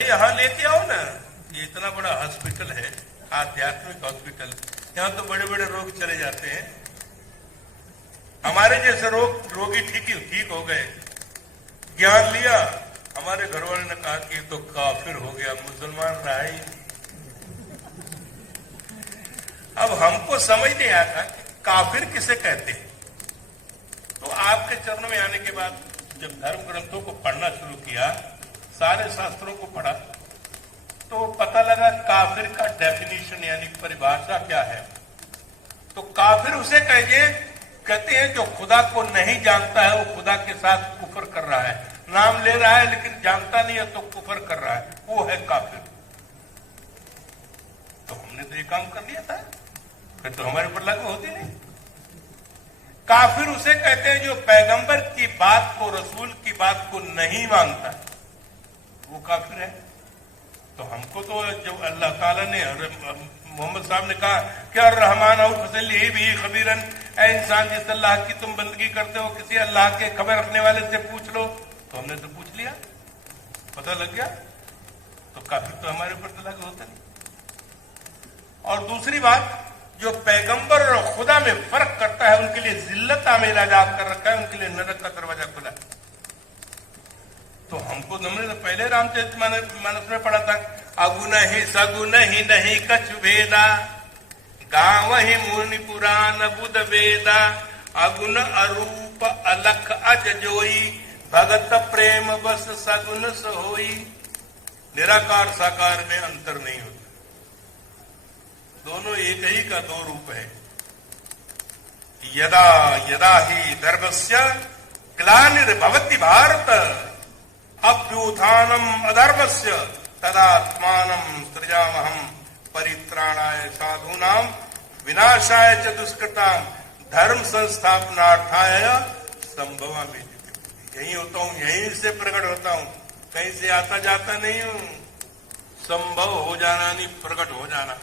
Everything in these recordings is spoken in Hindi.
यहाँ लेके आओ ना, ये इतना बड़ा हॉस्पिटल है, आध्यात्मिक हॉस्पिटल। यहाँ तो बड़े बड़े रोग चले जाते हैं, हमारे जैसे रोगी ठीक हो गए। ज्ञान लिया, हमारे घर वाले ने कहा कि तो काफिर हो गया, मुसलमान रहा ही नहीं। अब हमको समझ नहीं आता कि काफिर किसे कहते हैं। तो आपके चरणों में आने के बाद जब धर्म ग्रंथों को पढ़ना शुरू किया, सारे शास्त्रों को पढ़ा, तो पता लगा काफिर का डेफिनेशन यानी परिभाषा क्या है। तो काफिर उसे कहते हैं जो खुदा को नहीं जानता है, वो खुदा के साथ कुफर कर रहा है, नाम ले रहा है लेकिन जानता नहीं है तो कुफर कर रहा है, वो है काफिर। तो हमने तो ये काम कर लिया था, फिर तो हमारे ऊपर लागू होती नहीं। काफिर उसे कहते हैं जो पैगंबर की बात को, रसूल की बात को नहीं मानता, वो काफिर है। तो हमको तो जब अल्लाह ताला ने, मोहम्मद साहब ने कहा कि अर्रहमान और फसली भी खबीरन, ऐ इंसान जिस अल्लाह की तुम बंदगी करते हो किसी अल्लाह के खबर रखने वाले से पूछ लो। तो हमने तो पूछ लिया, पता लग गया, तो काफिर तो हमारे ऊपर तो लागू होता नहीं। और दूसरी बात, जो पैगंबर और खुदा में फर्क करता है उनके लिए जिल्लत आमेल आजाद कर रखा है, उनके लिए नरक का दरवाजा खुला। तो हमको हमने तो पहले रामचरितमानस में पढ़ा था, अगुन ही सगुन ही नहीं कछ भेदा, गाँव ही मुनि पुराण बुध वेदा, अगुन अरूप अलख अज जोई, भगत प्रेम बस सगुन सोई। निराकार साकार में अंतर नहीं होता, दोनों एक ही का दो रूप है। यदा यदा ही धर्मस्य ग्लानिर्भवति भारत, अभ्युत्थानम अधर्मस्य तदात्मानं सृजामहं, परित्राणाय साधूनां विनाशाय च दुष्कृतां, धर्म संस्थापनार्थाय संभवामि। यही होता हूं, यहीं से प्रकट होता हूं, कहीं से आता जाता नहीं हूं। संभव हो जाना नहीं, प्रकट हो जाना।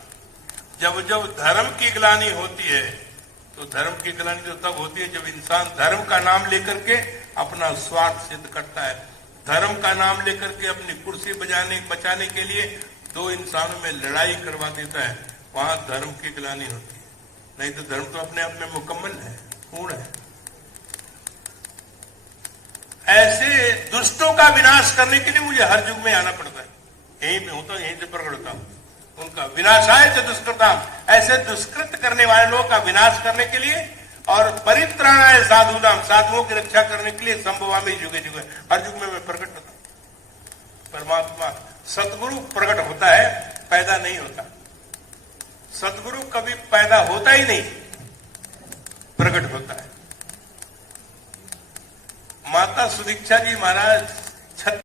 जब जब धर्म की ग्लानि होती है, तो धर्म की ग्लानि तो तब होती है जब इंसान धर्म का नाम लेकर के अपना स्वार्थ सिद्ध करता है। धर्म का नाम लेकर के अपनी कुर्सी बचाने के लिए दो इंसानों में लड़ाई करवा देता है, वहां धर्म की ग्लानि होती है। नहीं तो धर्म तो अपने आप में मुकम्मल है, पूर्ण है। ऐसे दुष्टों का विनाश करने के लिए मुझे हर युग में आना पड़ता है, यहीं पे होता, यहीं से प्रकट होता हूं। उनका विनाशाय च दुष्कृताम, ऐसे दुष्कृत करने वाले लोगों का विनाश करने के लिए, और परित्राणाय साधुनाम, साधुओं की रक्षा करने के लिए संभवामि युगे युगे, हर युग में मैं प्रकट होता हूं। परमात्मा सतगुरु प्रकट होता है, पैदा नहीं होता। सतगुरु कभी पैदा होता ही नहीं, प्रकट होता है। माता सुदीक्षा जी महाराज